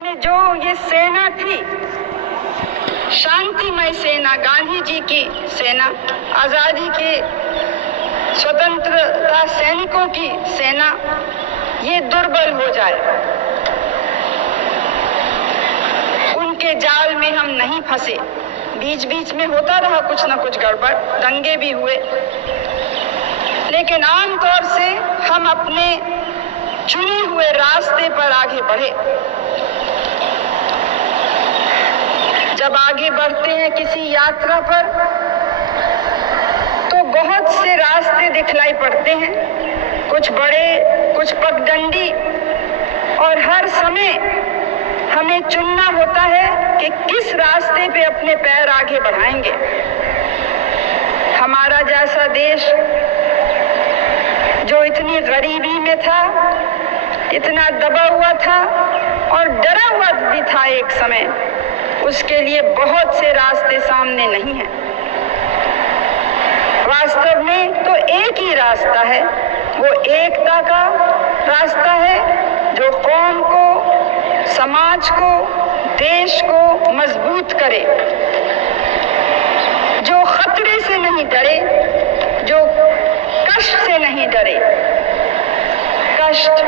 में जो ये सेना थी, शांतिमय सेना, गांधी जी की सेना, आजादी के स्वतंत्रता सैनिकों की सेना, ये दुर्बल हो जाए, उनके जाल में हम नहीं फंसे। बीच बीच में होता रहा कुछ न कुछ गड़बड़, दंगे भी हुए, लेकिन आमतौर से हम अपने चुने हुए रास्ते पर आगे बढ़े। जब आगे बढ़ते हैं किसी यात्रा पर तो बहुत से रास्ते दिखलाई पड़ते हैं, कुछ बड़े, कुछ पगडंडी, और हर समय हमें चुनना होता है कि किस रास्ते पे अपने पैर आगे बढ़ाएंगे। हमारा जैसा देश जो इतनी गरीबी में था, इतना दबा हुआ था और डरा हुआ भी था एक समय, उसके लिए बहुत से रास्ते सामने नहीं हैं। वास्तव में तो एक ही रास्ता है, वो एकता का रास्ता है जो कौम को, समाज को, देश को मजबूत करे, जो खतरे से नहीं डरे, जो कष्ट से नहीं डरे। कष्ट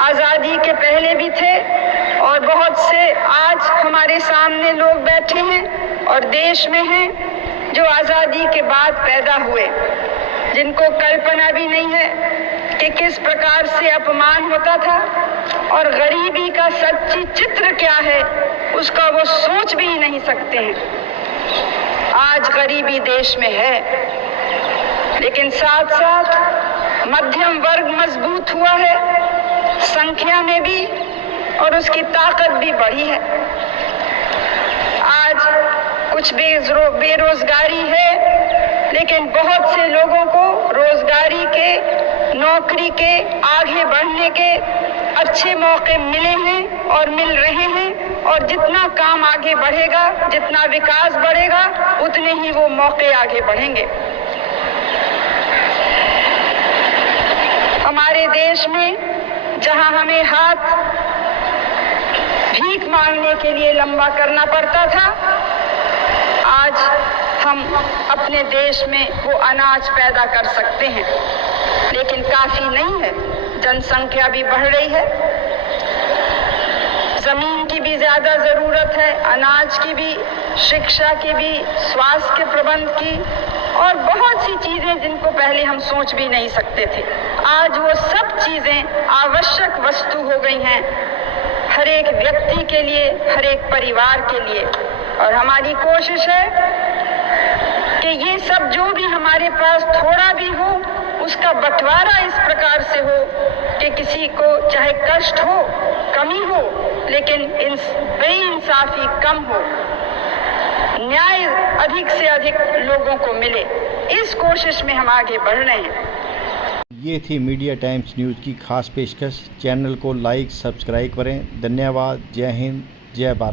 आजादी के पहले भी थे और बहुत से आज हमारे सामने लोग बैठे हैं और देश में हैं जो आजादी के बाद पैदा हुए, जिनको कल्पना भी नहीं है कि किस प्रकार से अपमान होता था और गरीबी का सच्ची चित्र क्या है, उसका वो सोच भी नहीं सकते हैं। आज गरीबी देश में है, लेकिन साथ साथ मध्यम वर्ग मजबूत हुआ है, संख्या में भी, और उसकी ताकत भी बढ़ी है। आज कुछ बेरोजगारी है, लेकिन बहुत से लोगों को रोजगारी के, नौकरी के, आगे बढ़ने के अच्छे मौके मिले हैं और मिल रहे हैं, और जितना काम आगे बढ़ेगा, जितना विकास बढ़ेगा, उतने ही वो मौके आगे बढ़ेंगे। हमारे देश में जहां हमें हाथ भीख मांगने के लिए लंबा करना पड़ता था, आज हम अपने देश में वो अनाज पैदा कर सकते हैं, लेकिन काफी नहीं है। जनसंख्या भी बढ़ रही है, जमीन की भी ज्यादा जरूरत है, अनाज की भी, शिक्षा की भी, स्वास्थ्य के प्रबंध की, और बहुत सी चीजें जिनको पहले हम सोच भी नहीं सकते थे। आज वो सब चीजें आवश्यक वस्तु हो गई हैं हर एक व्यक्ति के लिए, हर एक परिवार के लिए। और हमारी कोशिश है कि ये सब जो भी हमारे पास थोड़ा भी हो, उसका बंटवारा इस प्रकार से हो कि किसी को चाहे कष्ट हो, कमी हो, लेकिन बेइंसाफी कम हो, न्याय अधिक से अधिक लोगों को मिले। इस कोशिश में हम आगे बढ़ रहे हैं। ये थी मीडिया टाइम्स न्यूज़ की खास पेशकश। चैनल को लाइक, सब्सक्राइब करें। धन्यवाद। जय हिंद, जय भारत।